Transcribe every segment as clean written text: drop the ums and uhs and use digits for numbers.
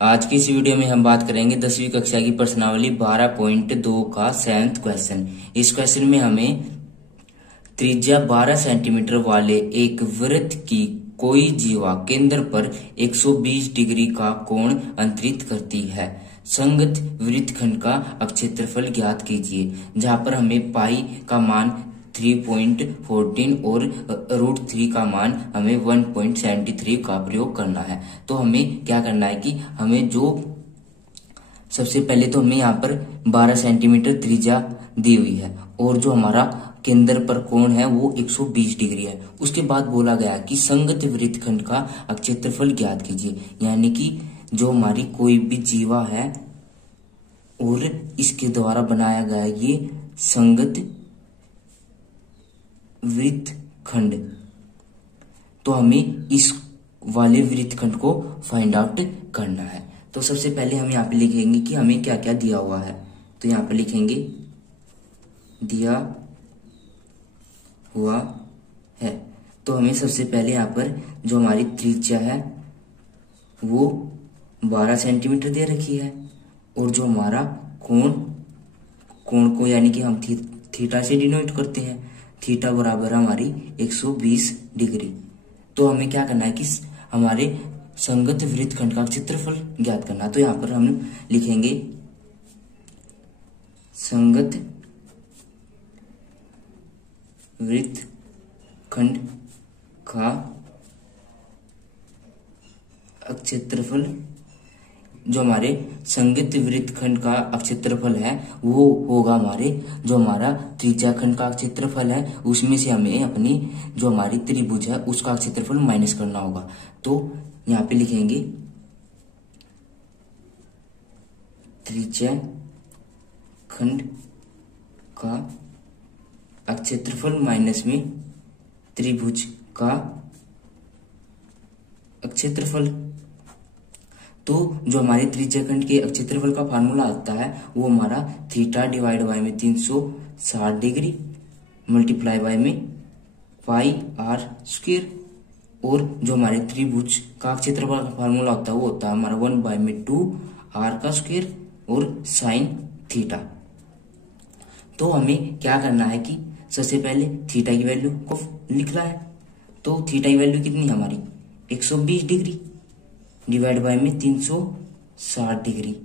आज की इस वीडियो में हम बात करेंगे 10वीं कक्षा की प्रश्नावली 12.2 का 7th क्वेश्चन। इस क्वेश्चन में हमें त्रिज्या 12 सेंटीमीटर वाले एक वृत्त की कोई जीवा केंद्र पर 120 डिग्री का कोण अंतरित करती है। संगत वृत्तखंड का अक्षेत्रफल ज्ञात कीजिए। जहां पर हमें पाई का मान 3.14 और √3 का मान हमें 1.73 का प्रयोग करना है। तो हमें क्या करना है कि हमें जो सबसे पहले तो हमें यहाँ पर 12 सेंटीमीटर त्रिज्या दी हुई है और जो हमारा केंद्र पर कोण है वो 120 डिग्री है। उसके बाद बोला गया कि संगत वृत्तखंड का अक्षेत्रफल ज्ञात कीजिए, यानी कि जो हमारी कोई भी जीवा है और इसके द्वारा बनाया गया ये संगत वृत्तखंड, तो हमें इस वाले वृत्तखंड को फाइंड आउट करना है। तो सबसे पहले हम यहाँ पे लिखेंगे कि हमें क्या क्या दिया हुआ है। तो यहाँ पे लिखेंगे दिया हुआ है। तो हमें सबसे पहले यहाँ पर जो हमारी त्रिज्या है वो 12 सेंटीमीटर दे रखी है और जो हमारा कोण को यानी कि हम थीटा से डिनोट करते हैं। थीटा बराबर हमारी 120 डिग्री। तो हमें क्या करना है कि हमारे संगत वृत्तखंड का क्षेत्रफल ज्ञात करना। तो यहाँ पर हम लिखेंगे संगत वृत्तखंड का क्षेत्रफल, जो हमारे संगत वृत्तखंड का क्षेत्रफल है वो होगा हमारे जो हमारा त्रिज्याखंड का क्षेत्रफल है उसमें से हमें अपनी जो हमारी त्रिभुज है उसका क्षेत्रफल माइनस करना होगा। तो यहाँ पे लिखेंगे त्रिज्याखंड का क्षेत्रफल माइनस में त्रिभुज का क्षेत्रफल। तो जो हमारे त्रिज्याखंड के क्षेत्रफल का फार्मूला आता है वो हमारा थीटा डिवाइड बाय में 360 डिग्री मल्टीप्लाई बाय में पाई आर स्क्वायर, और जो हमारे त्रिभुज का क्षेत्रफल का फार्मूला होता है वो होता है हमारा 1/2 आर का स्क्वायर और साइन थीटा। तो हमें क्या करना है कि सबसे पहले थीटा की वैल्यू को लिखना है। तो थीटा की वैल्यू कितनी है हमारी 120 डिग्री डिवाइड बाय में 360 डिग्री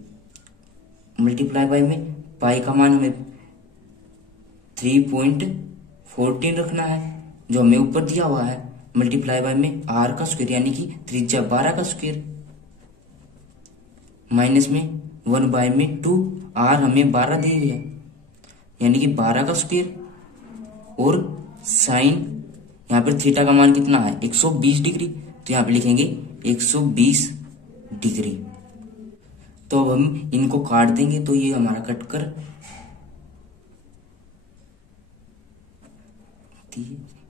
मल्टीप्लाई बाय में पाई का मान हमें 3.14 रखना है जो हमें ऊपर दिया हुआ है, मल्टीप्लाई बाय में आर का स्क्वायर यानी कि त्रिज्या 12 का स्क्वायर माइनस में 1/2 आर हमें 12 दी हुई है यानी कि 12 का स्क्वायर और साइन यहाँ पर थीटा का मान कितना है 120 डिग्री। तो यहाँ पे लिखेंगे 120 डिग्री। तो अब हम इनको काट देंगे तो ये हमारा कटकर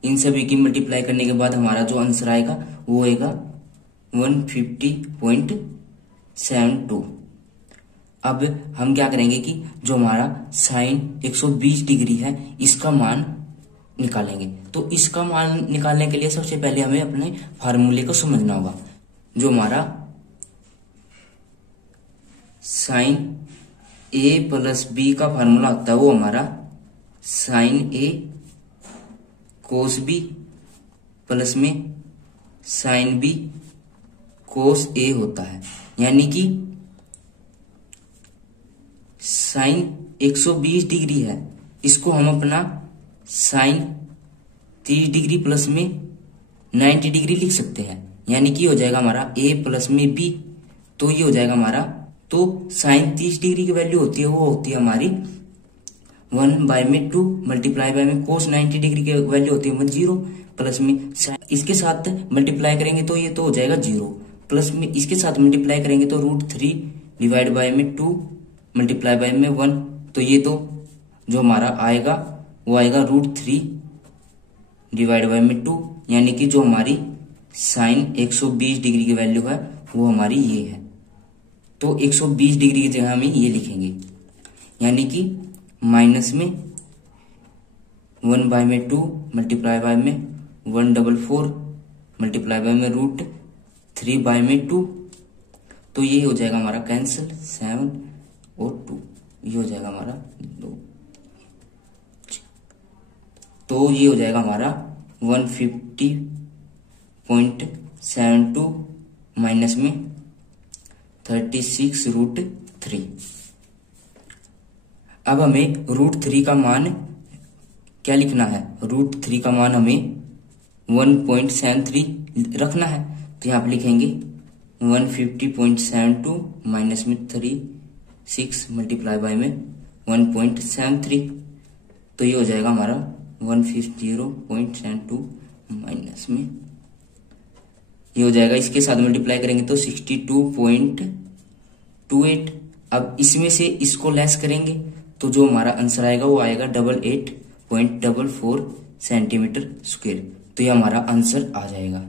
इन सभी की मल्टीप्लाई करने के बाद हमारा जो आंसर आएगा वो आएगा 150.72। अब हम क्या करेंगे कि जो हमारा साइन 120 डिग्री है इसका मान निकालेंगे। तो इसका मान निकालने के लिए सबसे पहले हमें अपने फार्मूले को समझना होगा। जो हमारा साइन ए प्लस बी का फार्मूला होता है वो हमारा साइन ए कोस बी प्लस में साइन बी कोस ए होता है, यानी कि साइन 120 डिग्री है इसको हम अपना साइन 30 डिग्री प्लस में 90 डिग्री लिख सकते हैं, यानी कि हो जाएगा हमारा a प्लस में b। तो ये हो जाएगा हमारा, तो साइन 30 डिग्री की वैल्यू होती है वो होती है हमारी 1/2 मल्टीप्लाई बाय में कोस 90 डिग्री की वैल्यू होती है 0 प्लस में इसके साथ मल्टीप्लाई करेंगे तो ये तो हो जाएगा 0 प्लस में इसके साथ मल्टीप्लाई करेंगे तो √3 डिवाइड बाय में 2 मल्टीप्लाई बाय में 1। तो ये तो जो हमारा आएगा वो आएगा √3 डिवाइड बाय में 2, यानी कि जो हमारी साइन 120 डिग्री की वैल्यू है वो हमारी ये है। तो 120 डिग्री की जगह हम ये लिखेंगे, यानी कि माइनस में 1/2 मल्टीप्लाई बाय में 144 मल्टीप्लाई बाय में √3/2 तो ये हो जाएगा हमारा कैंसिल 7 और 2, ये हो जाएगा हमारा 2। तो ये हो जाएगा हमारा 150.72 माइनस में 36√3। अब हमें √3 का मान क्या लिखना है, √3 का मान हमें 1.73 रखना है। तो यहाँ पे लिखेंगे 150.72 माइनस में 36 मल्टीप्लाई बाय में 1.73, तो ये हो जाएगा हमारा 150.72 माइनस में, ये हो जाएगा, इसके साथ मल्टीप्लाई करेंगे तो 62.28। अब इसमें से इसको लेस करेंगे तो जो हमारा आंसर आएगा वो आएगा 88.44 सेंटीमीटर स्क्वायर। तो ये हमारा आंसर आ जाएगा।